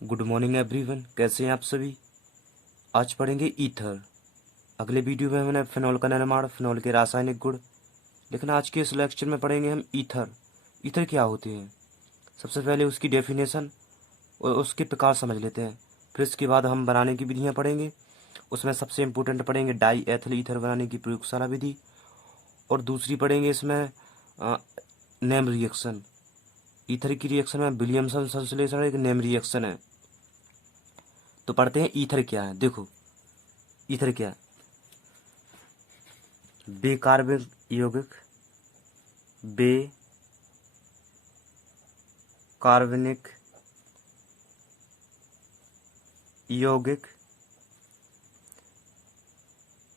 Good morning everyone, कैसे हैं आप सभी। आज पढ़ेंगे ईथर। अगले वीडियो में हमने फिनॉल का निर्माण, फिनॉल के रासायनिक गुण, लेकिन आज के इस लेक्चर में पढ़ेंगे हम ईथर। ईथर क्या होते हैं, सबसे पहले उसकी डेफिनेशन और उसके प्रकार समझ लेते हैं। फिर इसके बाद हम बनाने की विधियाँ पढ़ेंगे। उसमें सबसे इम्पोर्टेंट पढ़ेंगे डाई एथिल ईथर बनाने की प्रयोगशाला विधि, और दूसरी पढ़ेंगे इसमें नेम रिएक्शन। ईथर की रिएक्शन में विलियमसन संश्लेषण एक नेम रिएक्शन है। तो पढ़ते हैं ईथर क्या है। देखो ईथर क्या है, बेकार्बनिक यौगिक, बेकार्बनिक यौगिक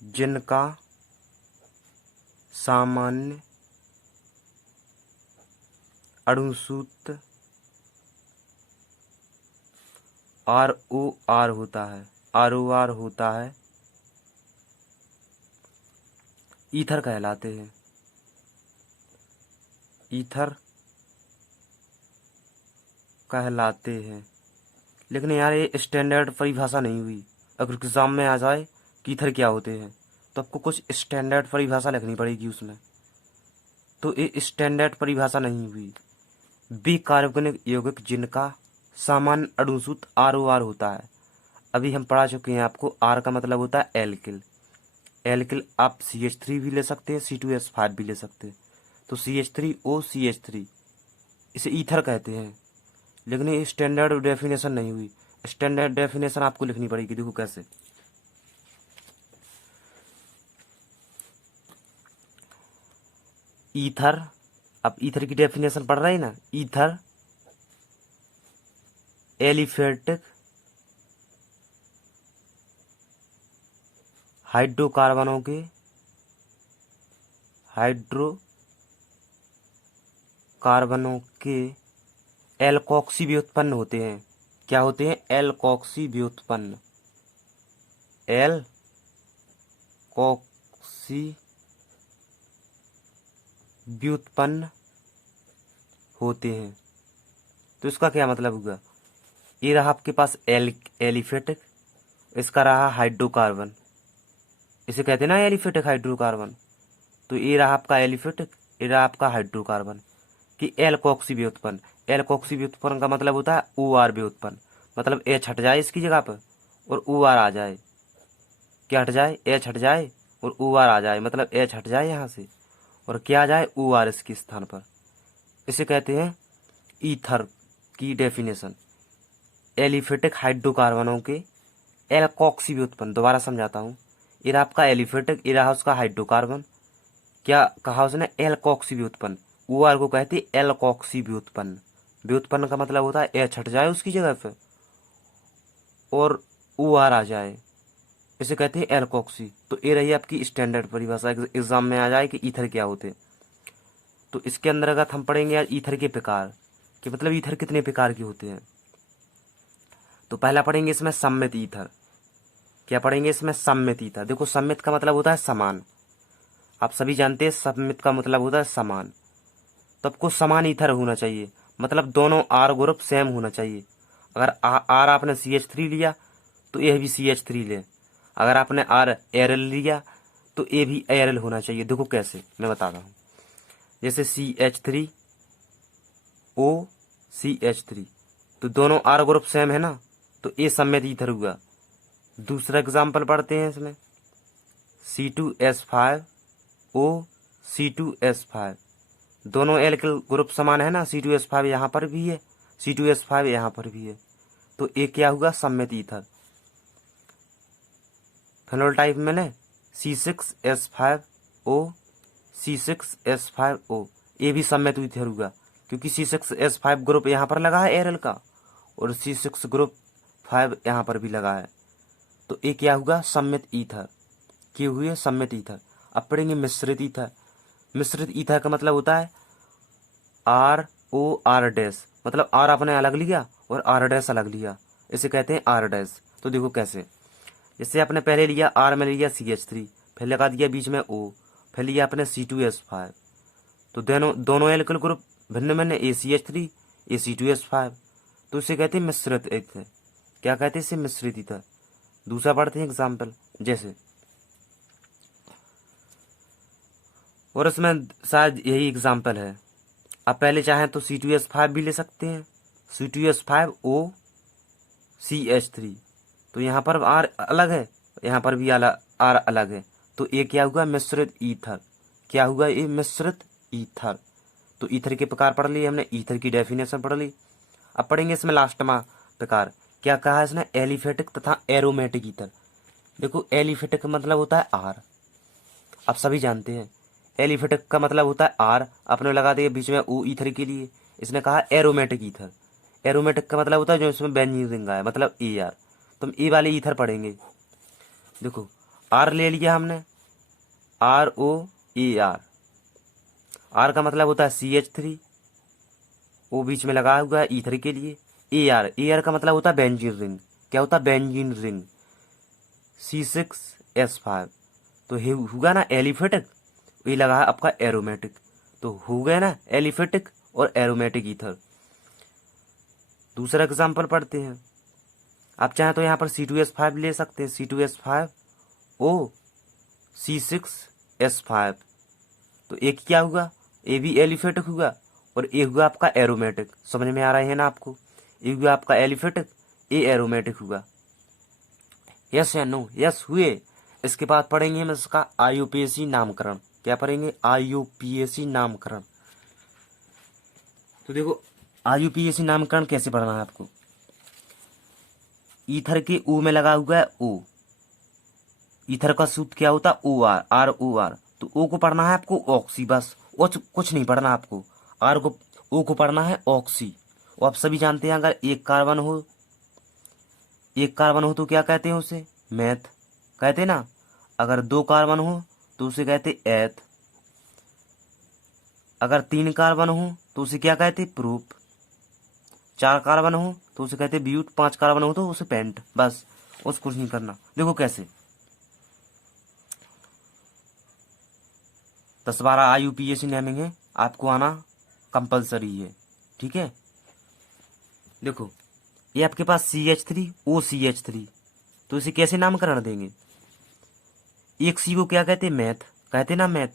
जिनका सामान्य अणुसूत्र ROR होता है, ROR होता है, ईथर कहलाते हैं। ईथर कहलाते हैं। लेकिन यार ये स्टैंडर्ड परिभाषा नहीं हुई। अगर एग्जाम में आ जाए कि ईथर क्या होते हैं तो आपको कुछ स्टैंडर्ड परिभाषा लिखनी पड़ेगी उसमें। तो ये स्टैंडर्ड परिभाषा नहीं हुई। बेकार्बनिक यौगिक जिनका सामान्य अणुसूत्र ROR होता है। अभी हम पढ़ा चुके हैं आपको, R का मतलब होता है एल्किल। एल्किल आप CH3 भी ले सकते हैं, C2H5 भी ले सकते हैं। तो CH3OCH3 इसे ईथर कहते हैं। लेकिन ये स्टैंडर्ड डेफिनेशन नहीं हुई। स्टैंडर्ड डेफिनेशन आपको लिखनी पड़ेगी। देखो कैसे, ईथर, अब ईथर की डेफिनेशन पढ़ रहे हैं ना। ईथर एलिफेटिक हाइड्रोकार्बनों के एल्कोक्सी व्युत्पन्न होते हैं। क्या होते हैं? एल्कोक्सी व्युत्पन्न। एल्कोक्सी व्युत्पन्न होते हैं। तो इसका क्या मतलब हुआ? ये रहा आपके पास एलिफेटिक, इसका रहा हाइड्रोकार्बन, इसे कहते हैं ना एलिफेटिक हाइड्रोकार्बन। तो ये रहा आपका एलिफेटिक, ये रहा आपका हाइड्रोकार्बन कि एल्कोक्सी व्युत्पन्न। एल्कोक्सी व्युत्पन्न का मतलब होता है OR व्युत्पन्न, मतलब H हट जाए इसकी जगह पर और OR आ जाए। क्या हट जाए? H हट जाए और OR आ जाए, मतलब H हट जाए यहाँ से और क्या आ जाए? OR इसके स्थान पर। इसे कहते हैं ईथर की डेफिनेशन, एलिफेटिक हाइड्रोकार्बनों के एल्कोक्सी व्युत्पन्न। दोबारा समझाता हूँ, ये रहा आपका एलिफेटिक, ये रहा उसका हाइड्रोकार्बन। क्या कहा उसने? एल्कोक्सी व्युत्पन्न। OR को कहते हैं एल्कोक्सी व्युत्पन्न। व्युत्पन्न का मतलब होता है H हट जाए उसकी जगह पे और OR आ जाए, इसे कहते हैं एल्कोक्सी। तो ये रही आपकी स्टैंडर्ड परिभाषा, एग्जाम में आ जाए कि ईथर क्या होते हैं। तो इसके अंतर्गत हम पढ़ेंगे आज ईथर के प्रकार, कि मतलब ईथर कितने प्रकार के होते हैं। तो पहला पढ़ेंगे इसमें सम्मित ईथर। क्या पढ़ेंगे इसमें? सम्मित ईथर। देखो सम्मित का मतलब होता है समान। आप सभी जानते हैं सम्मित का मतलब होता है समान। तो आपको समान ईथर होना चाहिए, मतलब दोनों R ग्रुप सेम होना चाहिए। अगर R आपने CH3 लिया तो ये भी CH3 ले। अगर आपने R एरल लिया तो ये भी एरल होना चाहिए। देखो कैसे, मैं बताता हूँ। जैसे CH3OCH3, तो दोनों R ग्रुप सेम है ना, तो ये सम्मित ईथर हुआ। दूसरा एग्जाम्पल पढ़ते हैं इसमें, C2H5OC2H5, दोनों एल्किल ग्रुप समान है ना। C2H5 यहाँ पर भी है, C2H5 यहाँ पर भी है, तो ये क्या हुआ? सम्मित ईथर। फेनोल टाइप में ना C6H5O, C6H5O, ये भी सम्मित ईथर हुआ, क्योंकि C6H5 ग्रुप यहाँ पर लगा है एरल का और C6 ग्रुप 5 यहाँ पर भी लगा है। तो ये क्या हुआ? सम्मित ईथर। क्या हुए? सम्मित ईथर। अब पढ़ेंगे मिश्रित ईथर। मिश्रित ईथर का मतलब होता है ROR डैश, मतलब R आपने अलग लिया और R डैश अलग लिया, इसे कहते हैं R डैश। तो देखो कैसे, जैसे आपने पहले लिया R में लिया CH3, फिर लगा दिया बीच में O, फिर लिया आपने C2H5, तो दोनों एल्किल ग्रुप भिन्न भिन्न, A CH3 A C2H5, तो इसे कहते हैं मिश्रित ईथर। क्या कहते हैं इसे? मिश्रित ईथर। दूसरा पढ़ते हैं एग्जाम्पल, जैसे, और इसमें शायद यही एग्जाम्पल है। आप पहले चाहें तो C2H5 भी ले सकते हैं, C2H5OCH3। तो यहाँ पर R अलग है, यहाँ पर भी R अलग है, तो ये क्या हुआ? मिश्रित ईथर। क्या हुआ? ये मिश्रित ईथर। तो ईथर के प्रकार पढ़ लिए हमने, ईथर की डेफिनेशन पढ़ ली। अब पढ़ेंगे इसमें लास्ट में प्रकार। क्या कहा है इसने? एलिफेटिक तथा एरोमेटिक ईथर। देखो, एलिफेटिक का मतलब होता है R, आप सभी जानते हैं। एलिफेटिक का मतलब होता है R, आपने लगा दिया बीच में O ईथर के लिए। इसने कहा एरोमेटिक ईथर। एरोमेटिक का मतलब होता है जो इसमें बेंजीन रिंग आया, मतलब AR। तो हम ए वाले ईथर पढ़ेंगे। देखो, R ले लिया हमने, ROAR। R का मतलब होता है CH3, O बीच में लगा हुआ है ईथर के लिए। AR का मतलब होता है बेंजीन रिंग। क्या होता है? Benzene ring, C6H5। तो ये हुआ ना एलिफेटिक, ये लगा है आपका एरोमेटिक। तो हो गया ना एलिफेटिक और एरोमेटिक ईथर। दूसरा एग्जांपल पढ़ते हैं। आप चाहें तो यहाँ पर C2H5 ले सकते हैं, C2H5O C6H5। तो एक क्या हुआ? ये भी एलिफेटिक हुआ और ये हुआ आपका एरोमेटिक। समझ में आ रहा है ना आपको? ये हुआ आपका एलिफेटिक, ये एरोमेटिक हुआ। यस या नो? यस हुए। इसके बाद पढ़ेंगे हम इसका IUPAC नामकरण। क्या पढ़ेंगे? IUPAC नामकरण। तो देखो, IUPAC नामकरण कैसे पढ़ना है आपको? ईथर के O में लगा हुआ है O। ईथर का सूत्र क्या होता है? OR, ROR। तो O को पढ़ना है आपको ऑक्सी, बस और कुछ नहीं पढ़ना आपको। O को पढ़ना है ऑक्सी। और आप सभी जानते हैं अगर एक कार्बन हो तो क्या कहते हैं उसे? मैथ कहते हैं ना। अगर 2 कार्बन हो तो उसे कहते एथ। अगर 3 कार्बन हो तो उसे क्या कहते? प्रूफ। 4 कार्बन हो तो उसे कहते ब्यूट। 5 कार्बन हो तो उसे पेंट। बस, उस कुछ नहीं करना। देखो कैसे, 10-12 IUPAC नेमिंग है, आपको आना कंपलसरी है, ठीक है। देखो, ये आपके पास CH3OCH3, तो इसे कैसे नामकरण देंगे? एक सी को क्या कहते? मैथ कहते ना, मैथ।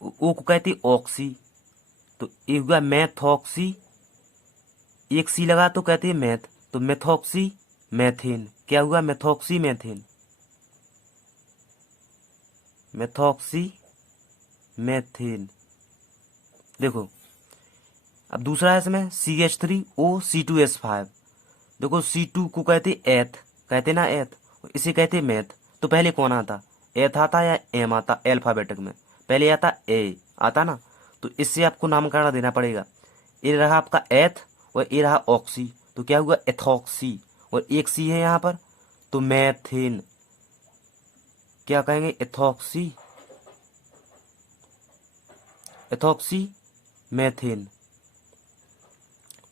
O को कहते ऑक्सी, तो ये हुआ मैथऑक्सी। एक सी लगा तो कहते हैं मैथ, तो मेथॉक्सी मैथेन। क्या हुआ? Methoxy methane, methoxy methane. देखो, अब दूसरा है इसमें CH3OC2H5। देखो, C2 को कहते एथ, कहते ना एथ, इसे कहते मैथ। तो पहले कौन आता? एथ आता या एम आता? अल्फाबेटिक में पहले आता ए आता ना। तो इससे आपको नामकरण देना पड़ेगा। ये रहा आपका एथ और ये रहा ऑक्सी, तो क्या हुआ? एथॉक्सी। और एक सी है यहाँ पर, तो मैथेन। क्या कहेंगे? Ethoxy, ethoxy methane.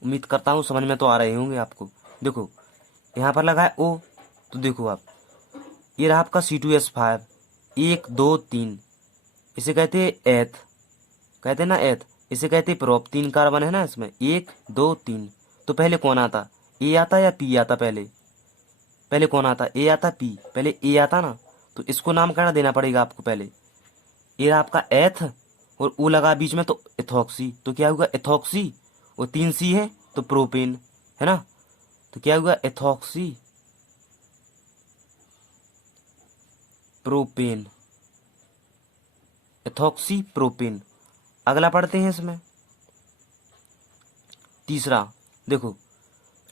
उम्मीद करता हूँ समझ में तो आ रहे होंगे आपको। देखो, यहाँ पर लगा है O, तो देखो आप, ये रहा आपका C2H5, 1 2 3, इसे कहते हैं एथ, कहते हैं ना एथ। इसे कहते हैं प्रोप। 3 कार्बन है ना इसमें, 1 2 3। तो पहले कौन आता? ए आता या पी आता? पहले कौन आता? ए आता, पी? पहले ए आता ना। तो इसको नामकरण देना पड़ेगा आपको पहले। ये रहा आपका एथ और ओ लगा बीच में, तो एथॉक्सी। तो क्या हुआ? एथॉक्सी। और 3 सी है तो प्रोपेन, है ना। तो क्या हुआ? Ethoxy propane, ethoxy propane. अगला पढ़ते हैं इसमें तीसरा। देखो,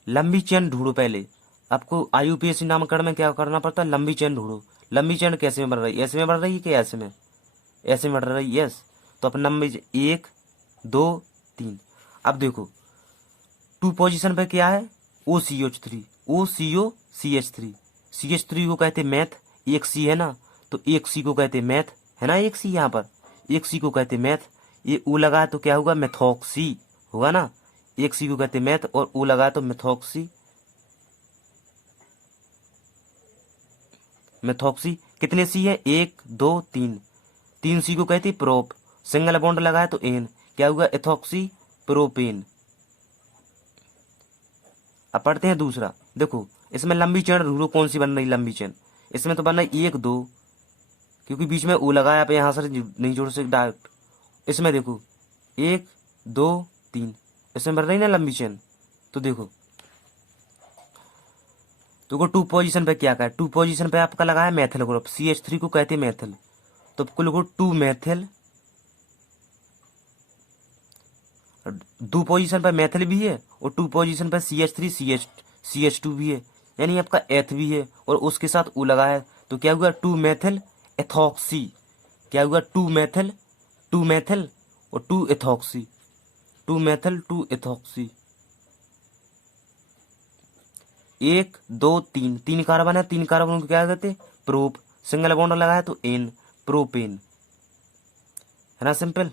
लंबी चेन ढूंढो। पहले आपको IUPAC नामकरण में क्या करना पड़ता है? लंबी चेन ढूंढो। लंबी चेन कैसे में बढ़ रही है? ऐसे में बढ़ रही है कि ऐसे में? ऐसे में बढ़ रही है, यस। तो अपन लंबी 1 2 3। अब देखो, 2 पोजीशन पे क्या है? OCH3, OCOCH3। CH3 को कहते मैथ, एक सी है ना, तो एक सी को कहते मैथ, है ना। एक सी यहाँ पर, एक सी को कहते मैथ। ये ओ लगा है तो क्या हुआ? मेथॉक्सी होगा ना। एक सी को कहते मैथ और ओ लगा है तो मेथॉक्सी, मेथॉक्सी। कितने सी है? 1 2 3। 3 सी को कहती प्रोप। सिंगल बॉन्ड लगा है तो एन। क्या हुआ? Ethoxy propane. अब पढ़ते हैं दूसरा। देखो इसमें लंबी चेन ढूंढो कौन सी बन रही लंबी चेन। इसमें तो बन रही 1 2, क्योंकि बीच में ओ लगाया, आप यहाँ से नहीं जोड़ सकते डायरेक्ट। इसमें देखो 1 2 3, इसमें बन रही ना लंबी चेन। तो देखो टू पोजीशन पे क्या है, टू पोजीशन पे आपका लगा है मैथिल ग्रुप, CH3 को कहते हैं मैथिल। तो आपको लिखो 2 मैथिल, 2 पोजीशन पे मैथिल भी है और 2 पोजीशन पे CH3 CH2 भी है, यानी आपका एथ भी है और उसके साथ ओ लगा है। तो क्या हुआ 2 मैथिल एथॉक्सी, क्या हुआ 2 मैथिल, 2 मैथिल और 2 एथॉक्सी, 2 मैथिल 2 एथॉक्सी। 1 2 3, 3 कार्बन है, 3 कार्बन को क्या कहते हैं प्रोप, सिंगल बॉन्ड लगा है तो एन, प्रोपेन, है ना सिंपल।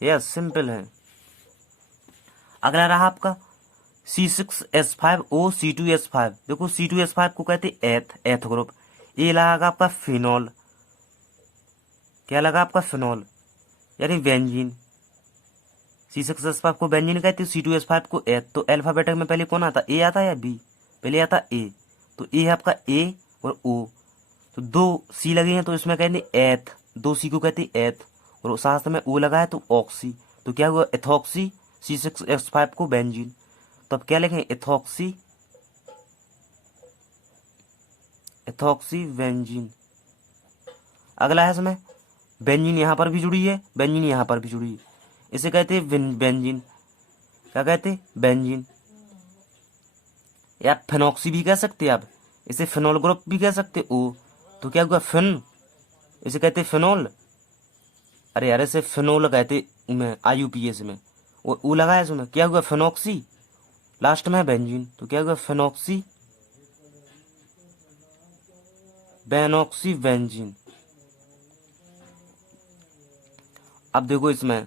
यस सिंपल है। अगला रहा आपका C6H5O C2H5। देखो C2H5 को कहते हैं एथ ग्रुप। ये लगा आपका फिनॉल, क्या लगा आपका फिनॉल, यानी बेंजीन। C6H5 को बेंजीन कहते हैं, C2H5 को एथ। तो अल्फाबेटिक में पहले कौन आता, ए आता है या बी, पहले आता ए। तो ए है आपका ए और ओ, तो 2 सी लगे हैं तो इसमें कहते हैं एथ, 2 सी को कहते हैं एथ और साथ में ओ लगा है तो ऑक्सी। तो क्या हुआ एथॉक्सी, C6H5 को बेंजीन। तो अब क्या लिखें एथॉक्सी, एथॉक्सी बेंजीन। अगला है इसमें बेंजीन, यहाँ पर भी जुड़ी है, बेंजीन यहाँ पर भी जुड़ी है, इसे कहते हैं बेंजीन। क्या कहते हैं बेंजीन, या फेनॉक्सी भी कह सकते हैं आप, इसे फिनॉल ग्रुप भी कह सकते ओ। तो क्या हुआ फिन, इसे कहते हैं फिनॉल। अरे यार इसे फिनोल कहते में IUPAC में, और ओ लगा है इसमें, क्या हुआ फिनॉक्सी, लास्ट में है बेंजीन। तो क्या हुआ फिनॉक्सी बेनॉक्सी बेंजीन। अब देखो इसमें